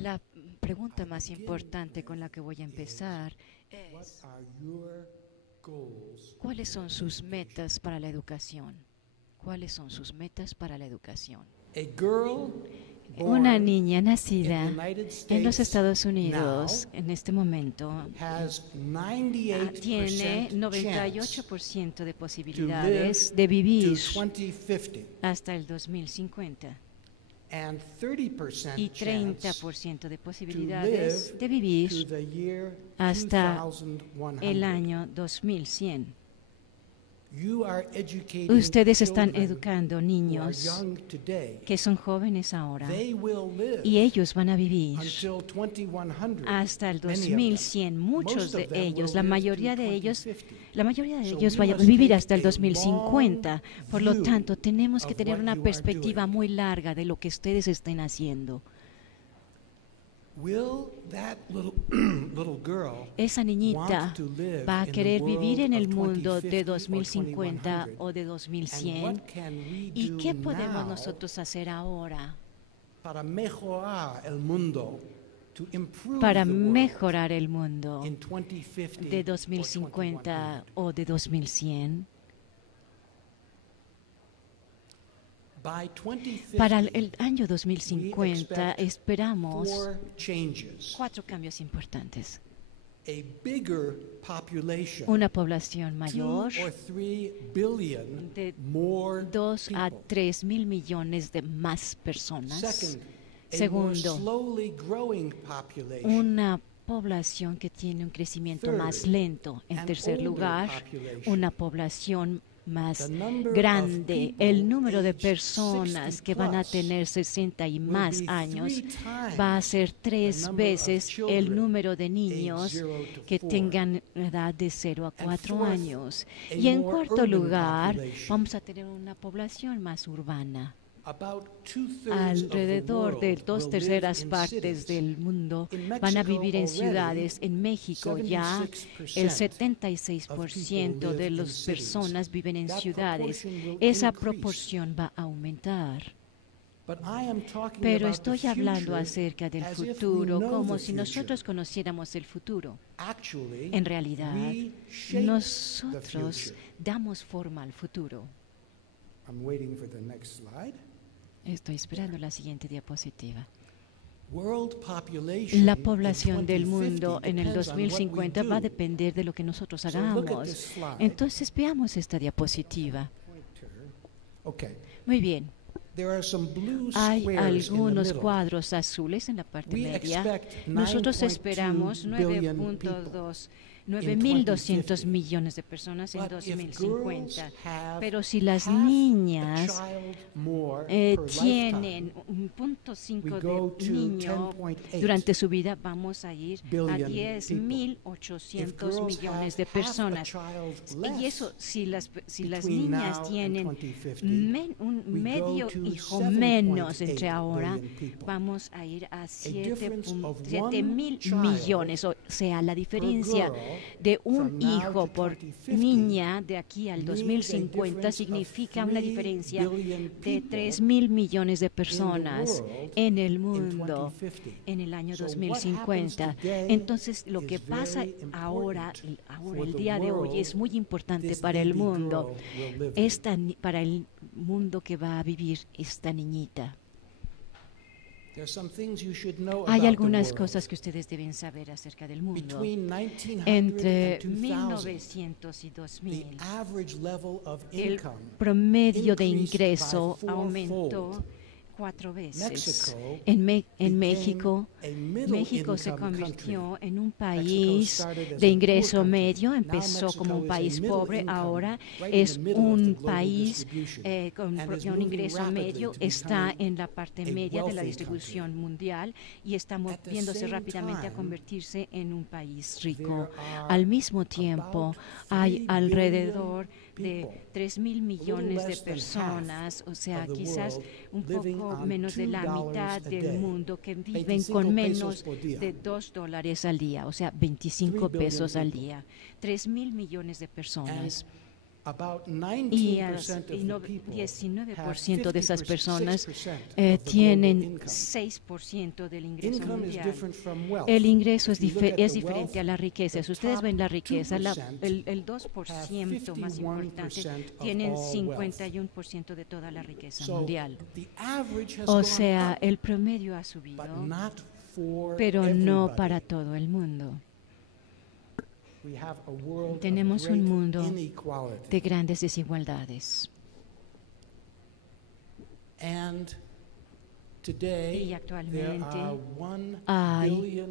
La pregunta más importante con la que voy a empezar es, ¿cuáles son sus metas para la educación? ¿Cuáles son sus metas para la educación? Una niña nacida en los Estados Unidos en este momento tiene 98% de posibilidades de vivir hasta el 2050 y 30% de posibilidades de vivir hasta el año 2100. Ustedes están educando niños que son jóvenes ahora y ellos van a vivir hasta el 2100. Muchos de ellos, la mayoría de ellos van a vivir hasta el 2050. Por lo tanto, tenemos que tener una perspectiva muy larga de lo que ustedes estén haciendo. Esa niñita va a querer vivir en el mundo de 2050 o de 2100. ¿Y qué podemos nosotros hacer ahora para mejorar el mundo de 2050 o de 2100? Para el año 2050 esperamos 4 cambios importantes. Una población mayor de 2 a 3 mil millones de más personas. Segundo, una población que tiene un crecimiento más lento. En tercer lugar, una población más grande. El número de personas que van a tener 60 y más años va a ser 3 veces el número de niños que tengan edad de 0 a 4 años. Y en cuarto lugar, vamos a tener una población más urbana. Alrededor de 2/3 partes del mundo van a vivir en ciudades. En México ya el 76% de las personas viven en ciudades. Esa proporción va a aumentar. Pero estoy hablando acerca del futuro como si nosotros conociéramos el futuro. En realidad, nosotros damos forma al futuro. Estoy esperando la siguiente diapositiva. La población del mundo en el 2050 va a depender de lo que nosotros hagamos. Entonces veamos esta diapositiva. Muy bien. Hay algunos cuadros azules en la parte media. Nosotros esperamos 9.200 millones de personas en 2050. Pero si las niñas tienen 1.5 de niño durante su vida, vamos a ir a 10.800 millones de personas. Y eso, si las niñas tienen un medio hijo menos entre ahora, vamos a ir a 7.000 millones. O sea, la diferencia de un hijo por niña de aquí al 2050 significa una diferencia de 3.000 millones de personas en el mundo en el año 2050. Entonces, lo que pasa ahora el día de hoy es muy importante para el mundo, para el mundo que va a vivir esta niñita. Hay algunas cosas que ustedes deben saber acerca del mundo. Entre 1900 y 2000, el promedio de ingreso aumentó 4 veces. En México se convirtió en un país de ingreso medio. Empezó como un país pobre, ahora es un país con un ingreso medio. Está en la parte media de la distribución mundial y está moviéndose rápidamente a convertirse en un país rico. Al mismo tiempo, hay alrededor de 3.000 millones de personas, o sea, quizás un poco menos de la mitad del mundo que viven con menos de $2 al día, o sea, 25 pesos al día. 3.000 millones de personas. y 19% de esas personas tienen 6% del ingreso mundial. El ingreso es diferente a la riqueza. Si ustedes ven la riqueza, el 2% más importante tienen 51% de toda la riqueza mundial. O sea, el promedio ha subido, pero no para todo el mundo. Tenemos un mundo de grandes desigualdades. Y actualmente hay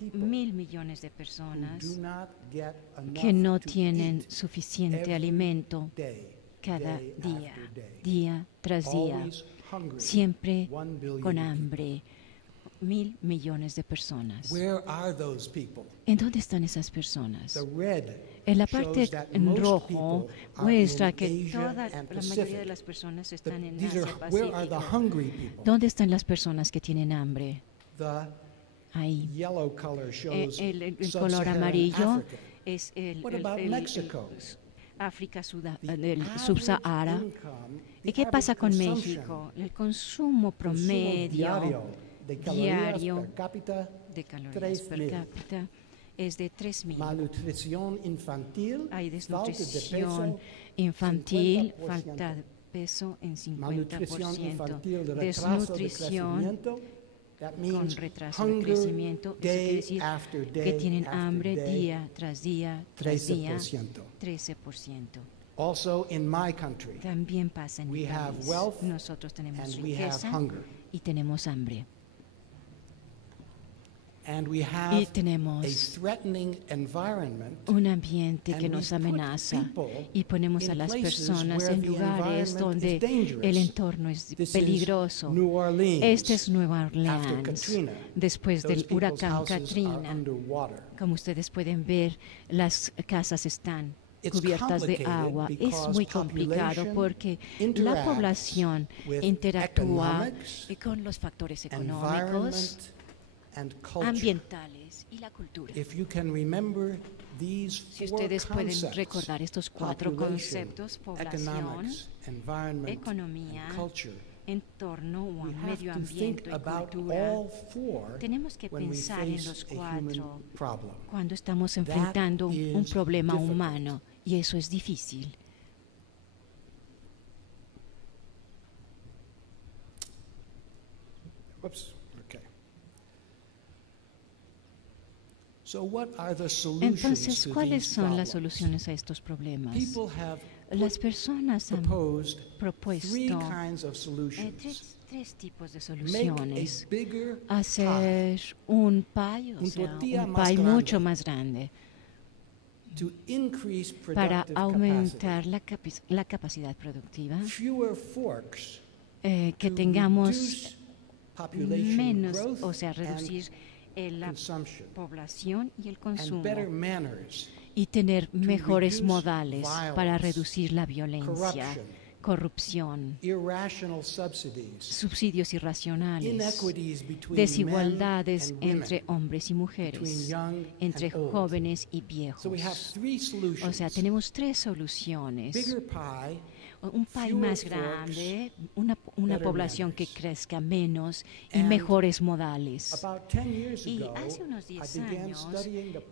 1.000 millones de personas que no tienen suficiente alimento cada día, día tras día, siempre con hambre. 1.000 millones de personas. ¿En dónde están esas personas? En la parte en rojo muestra que la mayoría de las personas están en Asia Pacífico. ¿Dónde están las personas que tienen hambre? Ahí. El color amarillo es el África del Subsahara. ¿Y qué pasa con México? El consumo promedio diario de calorías per cápita es de 3.000. Hay desnutrición infantil, falta de peso en 50%. Desnutrición con retraso de crecimiento, eso quiere decir que tienen hambre día tras día tras día, 13%. También pasa en mi país. Nosotros tenemos riqueza y tenemos hambre. Y tenemos un ambiente que nos amenaza y ponemos a las personas en lugares donde el entorno es peligroso. Este es Nueva Orleans, después del huracán Katrina. Como ustedes pueden ver, las casas están cubiertas de agua. Es muy complicado porque la población interactúa con los factores económicos, ambientales y la cultura. Si ustedes pueden recordar estos 4 conceptos: población, economía, entorno o medio ambiente y cultura, tenemos que pensar en los 4 cuando estamos enfrentando un problema humano, y eso es difícil. Entonces, ¿cuáles son las soluciones a estos problemas? Las personas han propuesto 3 tipos de soluciones. Hacer un pie, o sea, un pie mucho más grande, para aumentar la capacidad productiva, que tengamos menos, o sea, reducir la población y el consumo, y tener mejores modales para reducir la violencia, corrupción, subsidios irracionales, desigualdades entre hombres y mujeres, entre jóvenes y viejos. O sea, tenemos 3 soluciones. Un país más grande, una población que crezca menos y mejores modales. Y hace unos 10 años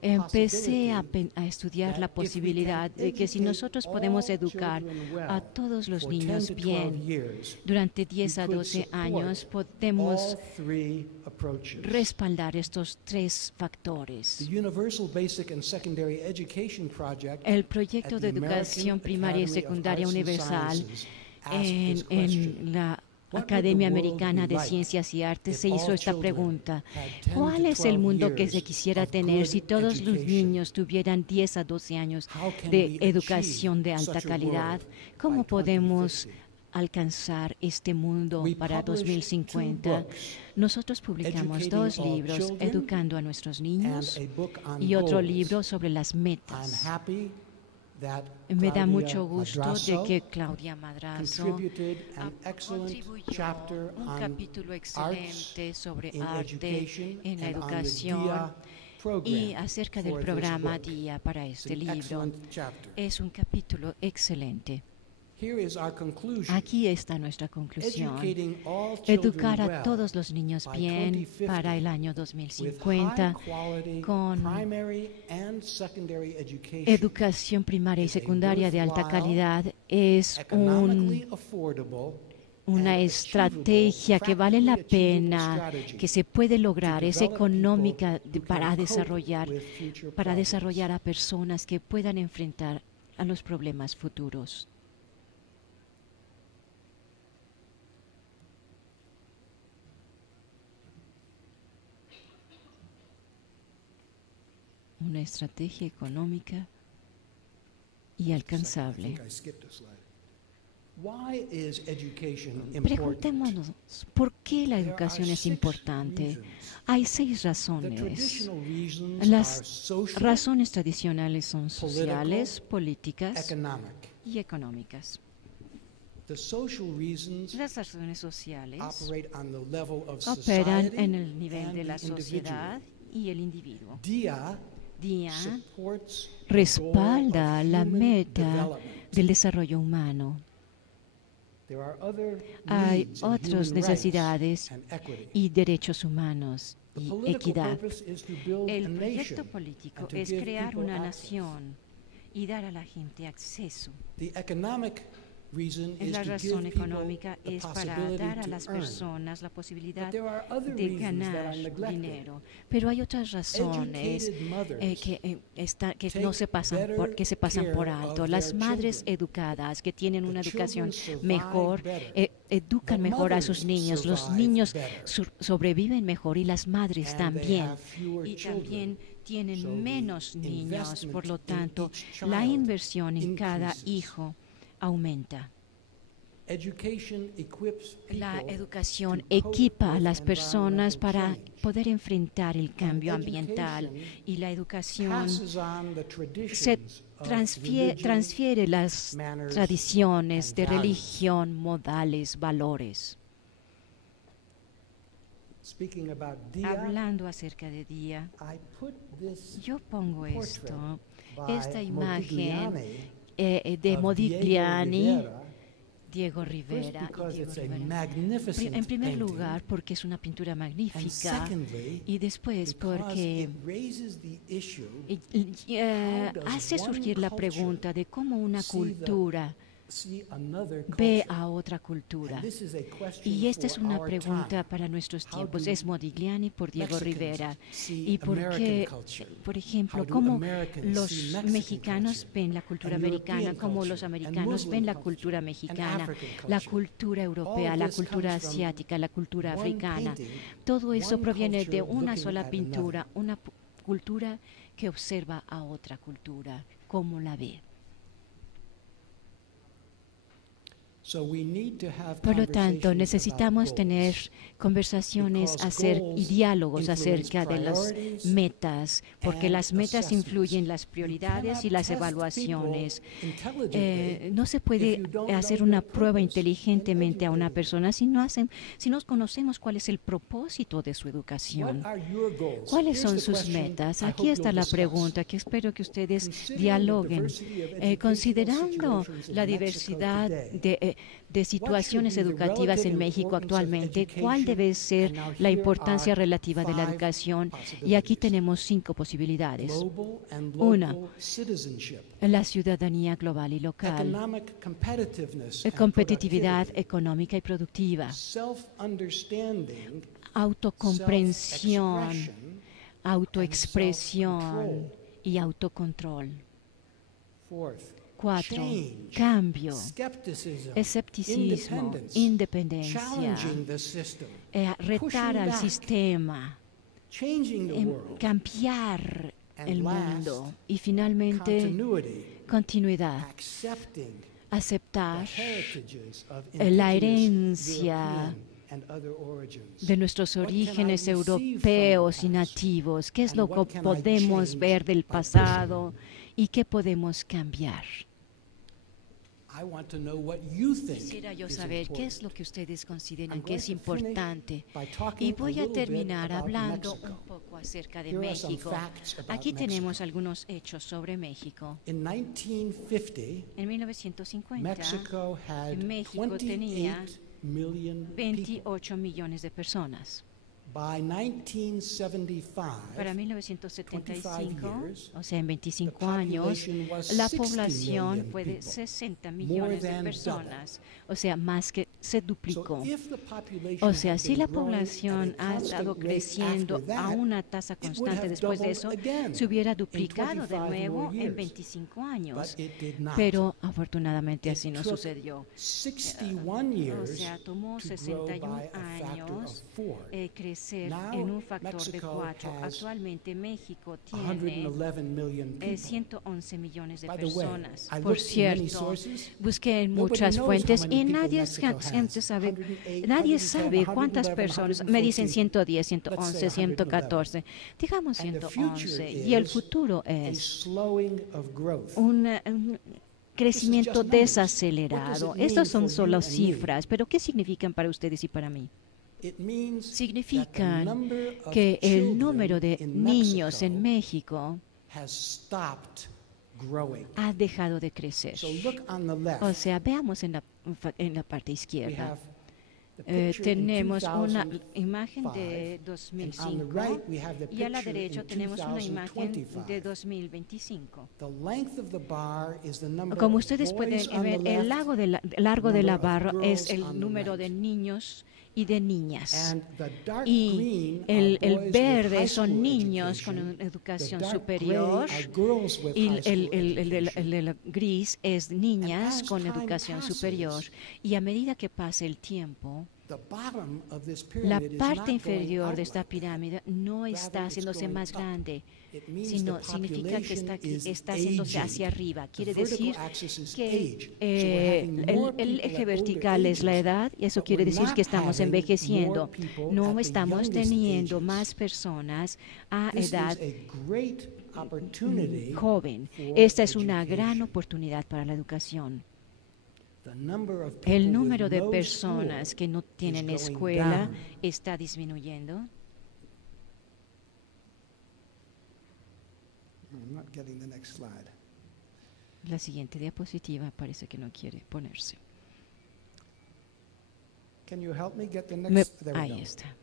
empecé a estudiar la posibilidad de que si nosotros podemos educar a todos los niños bien, durante 10 a 12 años podemos respaldar estos 3 factores. El proyecto de educación primaria y secundaria universal en la Academia Americana de Ciencias y Artes se hizo esta pregunta: ¿cuál es el mundo que se quisiera tener si todos los niños tuvieran 10 a 12 años de educación de alta calidad? ¿Cómo podemos alcanzar este mundo para 2050? Nosotros publicamos 2 libros, Educando a nuestros niños, y otro libro sobre las metas. Me da mucho gusto de que Claudia Madrazo contribuyó un capítulo excelente sobre arte en la educación Y acerca del programa Día para este libro, es un capítulo excelente. Aquí está nuestra conclusión. Educar a todos los niños bien para el año 2050 con educación primaria y secundaria de alta calidad es una estrategia que vale la pena, que se puede lograr, es económica para desarrollar a personas que puedan enfrentar a los problemas futuros. Una estrategia económica y alcanzable. Preguntémonos, ¿por qué la educación es importante? Hay 6 razones. Las razones tradicionales son sociales, políticas y económicas. Las razones sociales operan en el nivel de la sociedad y el individuo. Día respalda la meta del desarrollo humano. Hay otras necesidades y derechos humanos y equidad. El proyecto político es crear una nación y dar a la gente acceso. La razón económica es para dar a las personas la posibilidad de ganar dinero. Pero hay otras razones que se pasan por alto. Las madres educadas que tienen una educación mejor, educan mejor a sus niños. Los niños sobreviven mejor y las madres también. Y también tienen menos niños. Por lo tanto, la inversión en cada hijo aumenta. La educación equipa a las personas para poder enfrentar el cambio ambiental y la educación se transfiere las tradiciones de religión, modales, valores. Hablando acerca de día, yo pongo esta imagen de Modigliani, Diego Rivera. En primer lugar, porque es una pintura magnífica, y después porque hace surgir la pregunta de cómo una cultura ve a otra cultura. Y esta es una pregunta para nuestros tiempos. Es Modigliani por Diego Rivera. Y porque, por ejemplo, cómo los mexicanos ven la cultura americana, cómo los americanos ven la cultura mexicana, la cultura europea, la cultura asiática, la cultura africana. Todo eso proviene de una sola pintura, una cultura que observa a otra cultura, cómo la ve. Por lo tanto, necesitamos tener conversaciones y diálogos acerca de las metas, porque las metas influyen las prioridades y las evaluaciones. No se puede hacer una prueba inteligentemente a una persona si no conocemos cuál es el propósito de su educación. ¿Cuáles son sus metas? Aquí está la pregunta que espero que ustedes dialoguen. Considerando la diversidad de situaciones educativas en México actualmente, ¿cuál debe ser la importancia relativa de la educación? Y aquí tenemos 5 posibilidades. 1, la ciudadanía global y local. Competitividad económica y productiva. Autocomprensión, autoexpresión y autocontrol. 4, cambio, escepticismo, independencia, retar al sistema, cambiar el mundo y finalmente continuidad, aceptar la herencia de nuestros orígenes europeos y nativos, qué es lo que podemos ver del pasado y qué podemos cambiar. Quisiera yo saber qué es lo que ustedes consideran que es importante. Y voy a terminar hablando un poco acerca de México. Aquí tenemos algunos hechos sobre México. En 1950, México tenía 28 millones de personas. Para 1975, o sea, en 25 años, la población fue de 60 millones de personas, o sea, más que se duplicó. O sea, si la población ha estado creciendo a una tasa constante después de eso, se hubiera duplicado de nuevo en 25 años. Pero afortunadamente así no sucedió. O sea, tomó 61 años crecer en un factor de 4. Actualmente México tiene 111 millones de personas. Por cierto, busqué en muchas fuentes y nadie sabe cuántas personas. Me dicen 110, 111, 114, digamos 111. Y el futuro es un crecimiento desacelerado. Estas son solo cifras, pero ¿qué significan para ustedes y para mí? Significan que el número de niños en México ha dejado de crecer. O sea, veamos en la parte izquierda. Tenemos una imagen de 2005 y a la derecha tenemos una imagen de 2025. Como ustedes pueden ver, el largo de la barra es el número de niños y de niñas. Y el verde son niños con una educación superior y el gris es niñas con educación superior. Y a medida que pasa el tiempo, la parte inferior de esta pirámide no está haciéndose más grande, sino significa que está haciéndose hacia arriba. Quiere decir que el eje vertical es la edad, y eso quiere decir que estamos envejeciendo. No estamos teniendo más personas a edad joven. Esta es una gran oportunidad para la educación. El número de personas que no tienen escuela está disminuyendo. La siguiente diapositiva parece que no quiere ponerse. Ahí está.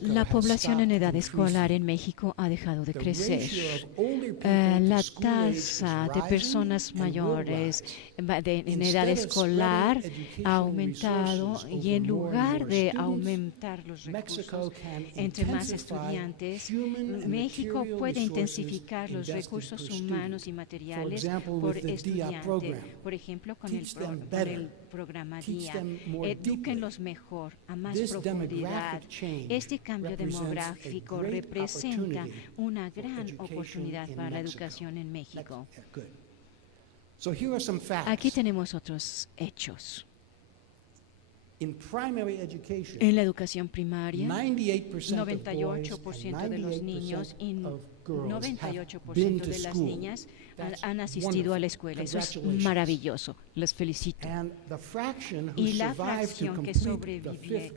La población en edad escolar en México ha dejado de crecer. La tasa de personas mayores en edad escolar ha aumentado y en lugar de aumentar los recursos entre más estudiantes, México puede intensificar los recursos humanos y materiales por estudiante. Por ejemplo, con el programa DIA. Edúquenlos mejor, a más profundidad. Este cambio demográfico representa una gran oportunidad para la educación en México. Aquí tenemos otros hechos. En la educación primaria, 98% de los niños y 98% de las niñas han asistido a la escuela. Eso es maravilloso. Les felicito. Y la fracción que sobrevive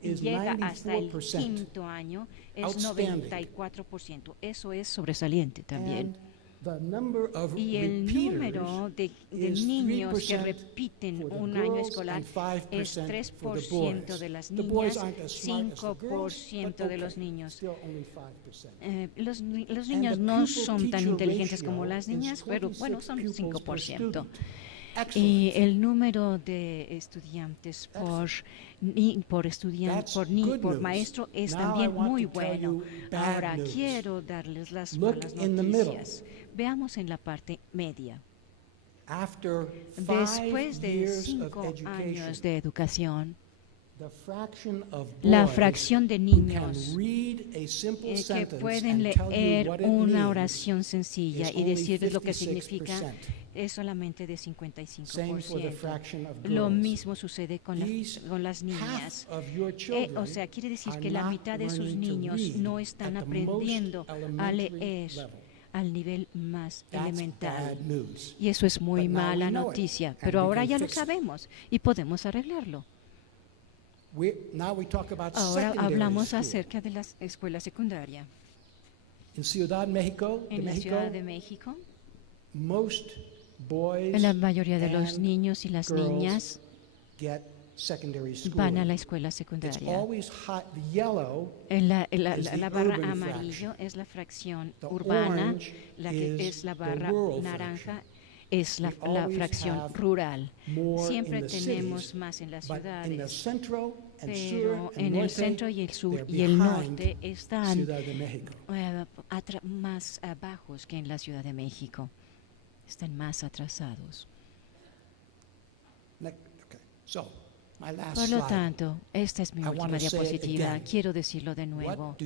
y llega hasta el quinto año es 94%. Eso es sobresaliente también. Y el número de niños que repiten un año escolar es 3% de las niñas, 5% de los niños. Los niños no son tan inteligentes como las niñas, pero bueno, son 5%. Y el número de estudiantes por maestro es también muy bueno. Ahora quiero darles las malas noticias. Veamos en la parte media. Después de 5 años de educación, la fracción de niños que pueden leer una oración sencilla y decirles lo que significa es solamente de 55%. Lo mismo sucede con las niñas. O sea, quiere decir que la mitad de sus niños no están aprendiendo a leer al nivel más elemental. Y eso es muy mala noticia, pero ahora ya lo sabemos y podemos arreglarlo. Ahora hablamos acerca de la escuela secundaria. En la Ciudad de México, la mayoría de los niños y las niñas van a la escuela secundaria. La barra amarillo es la fracción urbana, la que es la barra naranja es la fracción rural. Siempre tenemos más en las ciudades, pero en el centro y el sur y el norte están más bajos que en la Ciudad de México. Están más atrasados. Por lo tanto, esta es mi última diapositiva. Quiero decirlo de nuevo.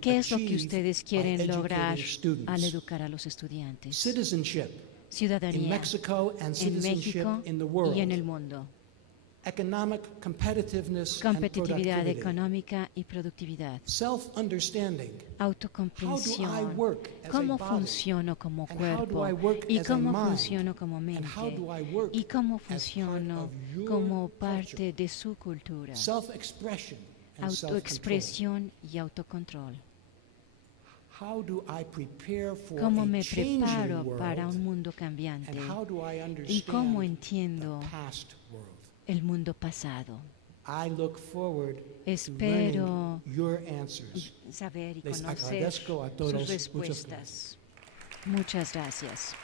¿Qué es lo que ustedes quieren lograr al educar a los estudiantes? Ciudadanía en México y en el mundo. Competitividad económica y productividad. Autocomprensión. ¿Cómo funciono como cuerpo? ¿Y cómo funciono como mente? ¿Y cómo funciono como parte de su cultura? Autoexpresión y autocontrol. ¿Cómo me preparo para un mundo cambiante? ¿Y cómo entiendo el mundo pasado? Espero saber y conocer sus respuestas. Muchas gracias.